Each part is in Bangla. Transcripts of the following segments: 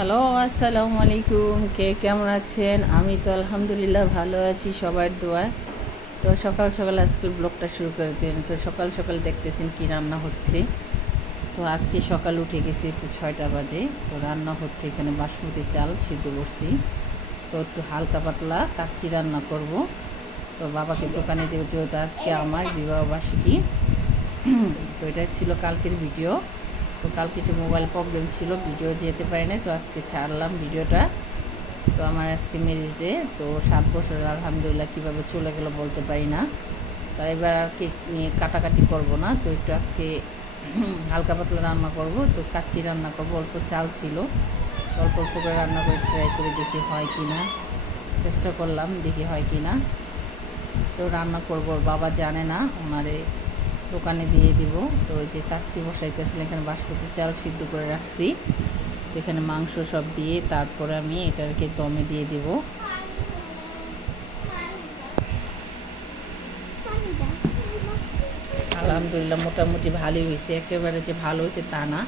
হ্যালো, আসসালামু আলাইকুম। কে কেমন আছেন? আমি তো আলহামদুলিল্লাহ ভালো আছি সবার দোয়ায়। তো সকাল সকাল আজকের ব্লগটা শুরু করে দিন। তো সকাল সকাল দেখতেছেন কি রান্না হচ্ছে। তো আজকে সকাল উঠে গেছি একটু 6টা বাজে। তো রান্না হচ্ছে এখানে বাসমতি চাল সিদ্ধ করছি। তো একটু হালকা পাতলা কাচ্চি রান্না করব। তো বাবাকে দোকানে দিয়ে যেহেতু আজকে আমার বিবাহবার্ষিকী। তো এটা ছিল কালকের ভিডিও। তো কালকে একটু মোবাইল প্রবলেম ছিল, ভিডিও যেতে পারি না। তো আজকে ছাড়লাম ভিডিওটা। তো আমার আজকে ম্যারেজ ডে। তো 7 বছর আলহামদুলিল্লাহ কীভাবে চলে গেল বলতে পারি না। তো এবার আর কেক নিয়ে কাটাকাটি করব না। তো একটু আজকে হালকা পাতলা রান্না করব। তো কাচ্চি রান্না করব, অল্প চাল ছিল, অল্প অল্প করে রান্না করে ট্রাই করে দেখি হয় কি না। চেষ্টা করলাম, দেখি হয় কি না। তো রান্না করব, বাবা জানে না, ওনারে দোকানে দিয়ে দিব। তো ওই যে কাচ্চি বসাইতেছিলাম, এখানে বাসমতি চাল সিদ্ধ করে রাখছি। তো এখানে মাংস সব দিয়ে তারপরে আমি এটাকে দমে দিয়ে দিব। আলহামদুলিল্লাহ মোটামুটি ভালোই হয়েছে, একেবারে যে ভালো হয়েছে তা না।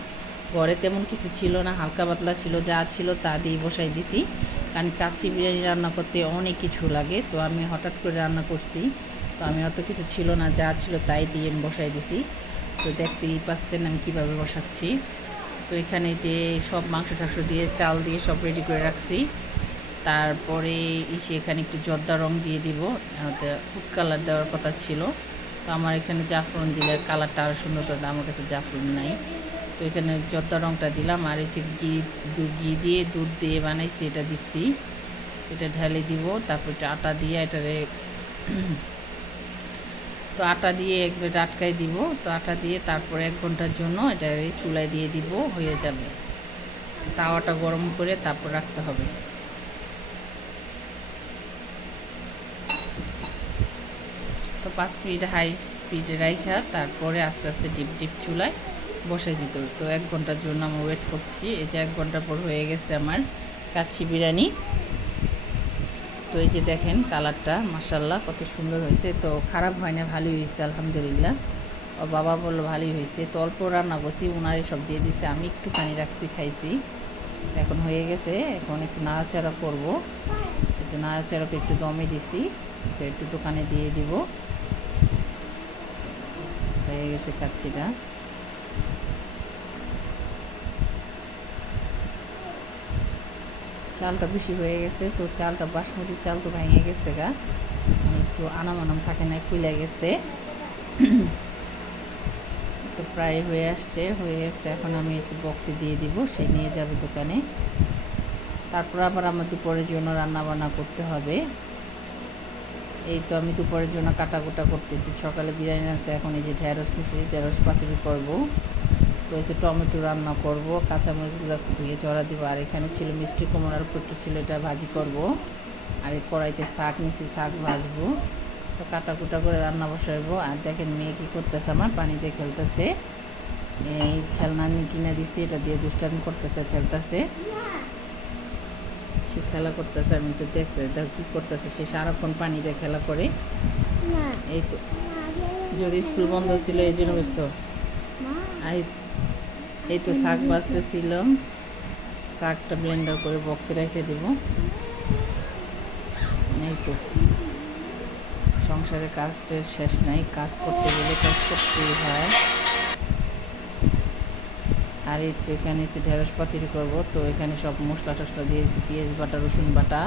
ঘরে তেমন কিছু ছিল না, হালকা পাতলা ছিল, যা ছিল তা দিয়ে বসাই দিছি। কারণ কাচ্চি বিরিয়ানি রান্না করতে অনেক কিছু লাগে। তো আমি হঠাৎ করে রান্না করছি, তো আমি অত কিছু ছিল না, যা ছিল তাই দিয়ে আমি বসাই দিছি। তো দেখতেই পাচ্ছেন আমি কীভাবে বসাচ্ছি। তো এখানে যে সব মাংস টাংস দিয়ে চাল দিয়ে সব রেডি করে রাখছি। তারপরে এখানে একটু জর্দা রং দিয়ে দিব, ফুড কালার দেওয়ার কথা ছিল। তো আমার এখানে জাফরান দিলে কালারটা আরও সুন্দর করে, আমার কাছে জাফরান নাই। তো এখানে জর্দা রংটা দিলাম। আর এই যে ঘি দিয়ে দুধ দিয়ে বানাইছি এটা দিচ্ছি, এটা ঢেলে দিব। তারপর এটা আটা দিয়ে এটারে তো আটা দিয়ে একবার আটকাই দিব। তো আটা দিয়ে তারপর 1 ঘন্টার জন্য এটা চুলায় দিয়ে দিব, হয়ে যাবে। তাওয়াটা গরম করে তারপর রাখতে হবে। তো 5 মিনিট হাই স্পিডে রাখা তারপরে আস্তে আস্তে ডিপ ডিপ চুলায় বসাই দিতে হবে। তো 1 ঘন্টার জন্য আমি ওয়েট করছি। এই যে 1 ঘন্টা পর হয়ে গেছে আমার কাচ্চি বিরিয়ানি। তো এই যে দেখেন কালারটা মাশাল্লাহ কত সুন্দর হয়েছে। তো খারাপ হয় না, ভালোই হয়েছে আলহামদুলিল্লাহ। ও বাবা বললো ভালোই হয়েছে। তো অল্প রান্না করছি, উনারে সব দিয়ে দিছে, আমি একটুখানি রাখছি, খাইছি। এখন হয়ে গেছে, এখন একটু নাড়াচাড়া করব। একটু নাড়াচাড়া করে একটু দমে দিছি। তো একটু দোকানে দিয়ে দিব। হয়ে গেছে কাচ্চিটা। চালটা বেশি হয়ে গেছে, তো চালটা বাসমতি চাল তো ভেঙে গেছে গা, একটু আনাম থাকে না, খুলে গেছে। তো প্রায় হয়ে আসছে, হয়ে গেছে। এখন আমি এসে বক্সে দিয়ে দিব, সে নিয়ে যাবে দোকানে। তারপর আবার আমার দুপুরের জন্য রান্না বান্না করতে হবে। এই তো আমি দুপুরের জন্য কাটাকুটা করতেছি। সকালে বিরিয়ানি আছে, এখন এই যে ঢেঁড়স মিশিয়ে ঢেঁড়স পাতুরি করবো। তো এসে টমেটো রান্না করব, কাঁচামরিচগুলো ধুয়ে চড়া দিব। আর এখানে ছিল মিষ্টি কুমড়ার পুট্টু ছিল, এটা ভাজি করব। আর এই কড়াইতে শাক নিছি, শাক ভাজবো। তো কাটাকুটা করে রান্না বসাইবো। আর দেখেন মেয়ে কী করতেছে, আমার পানিতে খেলতেছে। এই খেলনা আমি কিনে দিছি, এটা দিয়ে দুষ্টামি করতেছে, খেলতেছে। সে খেলা করতেছে, আমি তো দেখতে দেখো কী করতেছে। সে সারাক্ষণ পানিতে খেলা করে। এই তো যদি স্কুল বন্ধ ছিল এই জন্য ব্যস্ত। আর এই তো শাক ভাজতেছিলাম, শাকটা ব্লেন্ডার করে বক্সে রেখে দেব। এই তো সংসারের কাজের শেষ নাই, কাজ করতে গেলে কাজ করতেই হয়। আর এই তো এখানে এসে ঢেঁড়স পাতুরি করবো। তো এখানে সব মশলা টশলা দিয়েছি, পেঁয়াজ বাটা, রসুন বাটা,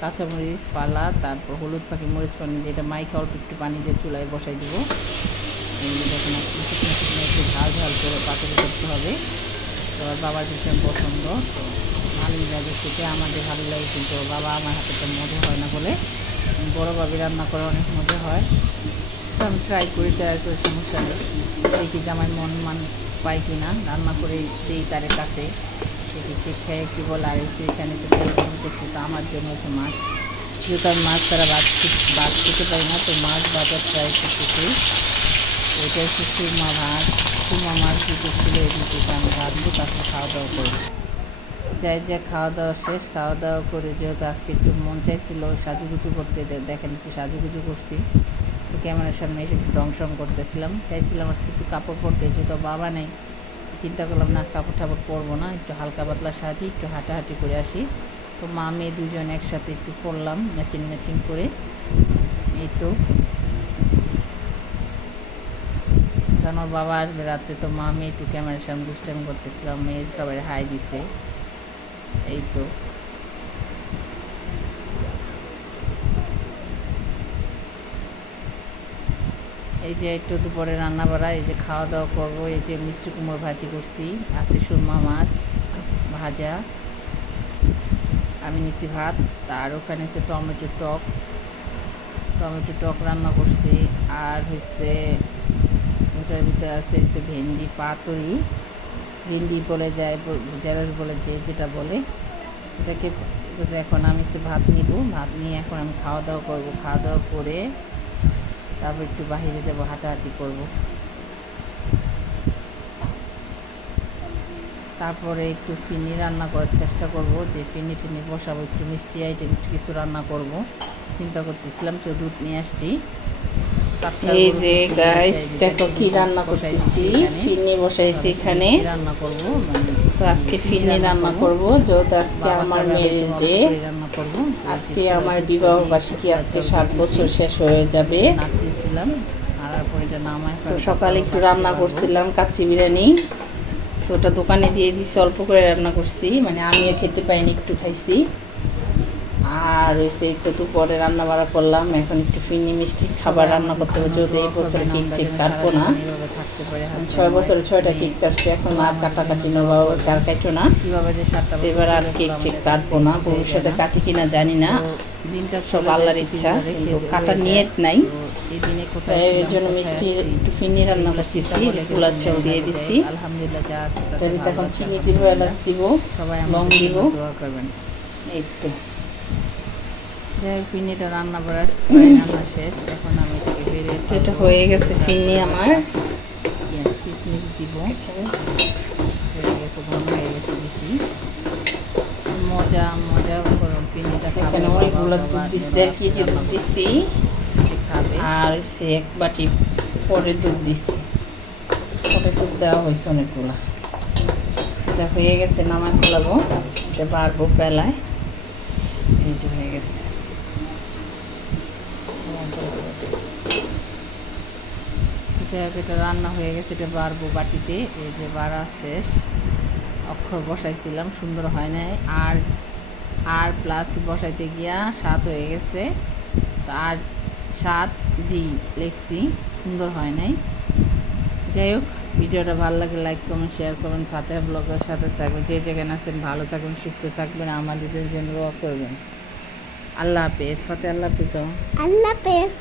কাঁচামরিচ ফালা, তারপর হলুদ পাখি মরিচ পানি দিয়ে এটা মাইখা অল্প একটু পানি দিয়ে চুলায় বসাই দিব। এই দেখুন শুকনো শুকনো একটু ঝাল ঝাল করে পাতুরি করতে হবে। তো বাবার ভীষণ পছন্দ, তো ভালোই লাগে খেতে, আমাদের ভালো লাগে। কিন্তু বাবা আমার হাতে তো মজা হয় না বলে, বড়োভাবে রান্না করে অনেক মজা হয়। তো আমি ট্রাই করি সমস্যা নেই। দেখি যে আমার মন পাই কি না, রান্না করে দিই তার কাছে, দেখি সে খেয়ে কী বলে। আর এসে এখানে এসে তেল গরম করছি। তো আমার জন্য হচ্ছে মাছ, যেহেতু আমি মাছ ছাড়া ভাত খেতে পারি না, তো মাছ ভাজার ট্রাই করতেছি। এটা হচ্ছে সুরমা মাছ দুটো ছিল, এই দুটোকে আমি ভাজবো, তারপর খাওয়া দাওয়া করবো। যাই যে খাওয়া দাওয়া শেষ, খাওয়া দাওয়া করে যেহেতু আজকে একটু মন চাইছিল সাজুগুজু করতে, দেখেন একটু সাজুগুজু করছি। তো ক্যামেরার সামনে এসে একটু ডং সং করতেছিলাম, চাইছিলাম আজকে একটু কাপড় পরতে, যেহেতু বাবা নেই, চিন্তা করলাম না কাপড় টাপড় পরবো না, একটু হালকা পাতলা সাজি, একটু হাঁটাহাঁটি করে আসি। তো মা মেয়ে দুজন একসাথে একটু পরলাম ম্যাচিং ম্যাচিং করে। এই তো কারণ ওর বাবা আসবে রাত্রে, তো মা মেয়ে একটু ক্যামেরার সামনে দুষ্টামি করতেছিলাম, মেয়ে সবাই হাই দিছে। এই তো এই যে একটু দুপুরে রান্না বাড়া, এই যে খাওয়া দাওয়া করবো। এই যে মিষ্টি কুমড়ো ভাজি করছি, আছে সুরমা মাছ ভাজা, আমি নিছি ভাত, আর ওখানে আছে টমেটো টক রান্না করছি। আর হচ্ছে ওটার ভিতরে আছে হচ্ছে ভেন্ডি পাতুরি, ভেন্ডি বলে যায়, ঢেঁড়স বলে, যে যেটা বলে এটাকে। এখন আমি হচ্ছে ভাত নিব, ভাত নিয়ে এখন আমি খাওয়া দাওয়া করবো। খাওয়া দাওয়া করে তারপর একটু বাহিরে যাব, হাঁটাহাঁটি করব। তারপরে একটু ফিরনি রান্না করার চেষ্টা করব, যে ফিরনি টিনি বসাবো, একটু মিষ্টি আইটেম একটু কিছু রান্না করব চিন্তা করতেছিলাম। তো দুধ নিয়ে আসছি। এই যে গাইস দেখো কি রান্না করতেছি, ফিরনি বসাইছি এখানে রান্না করব। তো আজকে ফিরনি রান্না করব, যেহেতু আজকে আমার ম্যারেজ ডে, রান্না করব। আজকে আমার বিবাহ বার্ষিকী, আজকে 7 বছর শেষ হয়ে যাবে। নাচতেছিলাম আর পরে এটা নামায়। তো সকালে একটু রান্না করছিলাম কাচ্চি বিরিয়ানি, তো ওটা দোকানে দিয়ে দিছি, অল্প করে রান্না করছি, মানে আমিও খেতে পাইনি, একটু খাইছি। আর হয়েছে তো দুপুরে রান্না বাড়া করলাম, এখন একটু ফিরনি মিষ্টি খাবার রান্না করতে হবে, যেহেতু এই বছরে কেক টেক কাটবো না। 6 বছরে 6টা কেক কাটছে, এখন আর কাটাকাটি না, বাবা বলছে আর কাটো না, এবার আর কেক টেক কাটবো না, ভবিষ্যতে কাটি কিনা জানি না, দিনটা সব আল্লাহর ইচ্ছা, কিন্তু কাটার নিয়ত নাই। এর জন্য মিষ্টি একটু ফিরনি রান্না করতেছি, গোলাপ জল দিয়ে দিছি, আলহামদুলিল্লাহ। এখন চিনি দিব, এলাচ দিব, লং দিব, এই তো ফিরনিটা রান্না করার রান্না শেষ। এখন আমি এটাকে বেরিয়ে, এটা হয়ে গেছে ফিরনি আমার। কিশমিশ দিব, হয়ে গেছে, ঘন হয়ে গেছে বেশি। মজা করুন ফিরনিটা। এখানে ওইগুলো দুধ দিচ্ছি, 1.5 কেজি দুধ দিচ্ছি, আর সে 1 বাটি পরে দুধ দিচ্ছি, পরে দুধ দেওয়া হয়েছে অনেকগুলো। এটা হয়ে গেছে, নামায় ফেলাবো, এটা বাড়বো বেলায়। এই যে হয়ে গেছে, এটা রান্না হয়ে গেছে, এটা বাড়বো বাটিতে। এই যে বাড়া শেষ, অক্ষর বসাইছিলাম, সুন্দর হয় নাই, আর প্লাস বসাইতে গিয়া 7 হয়ে গেছে, তো আর 7 লিখছি, সুন্দর হয় নাই। যাই হোক, ভিডিওটা ভালো লাগে লাইক কমেন্ট শেয়ার করবেন, ফাতেহা ব্লগের সাথে থাকবেন, যে যেখানে আছেন ভালো থাকবেন, সুস্থ থাকবেন, আমাদের জন্য দোয়া করবেন। আল্লাহ হাফেজ। ফাতেহা আল্লাহ হাফেজ। আল্লাহ হাফেজ।